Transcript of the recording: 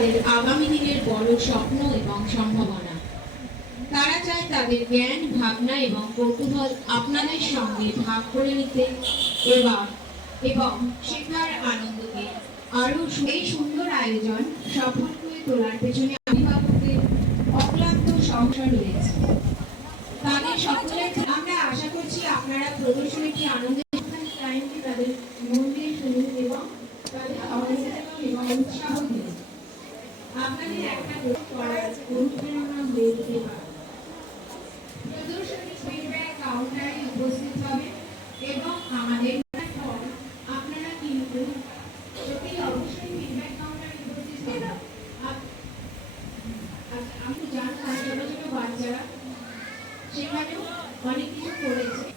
তাদের আগামী দিনের বড় স্বপ্ন এবং সম্ভাবনা। তারা চায় তাদের জ্ঞান, ভাবনা এবং কৌতূহল আপনাদের সঙ্গে ভাগ করে নিতে এবং শেখার আনন্দকে আরো এই সুন্দর আয়োজন সফল করে তোলার পেছনে অভিভাবকদের অক্লান্ত সংসার রয়েছে। তাদের সকলের আমরা আশা করছি আপনারা প্রদর্শনীটি আনন্দের টাইমটি তাদের মন দিয়ে শুনুন এবং তাদের সহযোগিতা এবং উৎসাহ দিন। আপনাদের একটা অনুপ্রেরণা হয়ে যেতে পারে। প্রদর্শনী ফিডব্যাক কাউন্টারে উপস্থিত হবে এবং আমাদের পর আপনারা কিন্তু অবশ্যই ফিডব্যাক কাউন্টারে উপস্থিত হবেন। আমি জানতাম ছোট ছোট বাচ্চারা সেখানেও অনেক কিছু করেছে।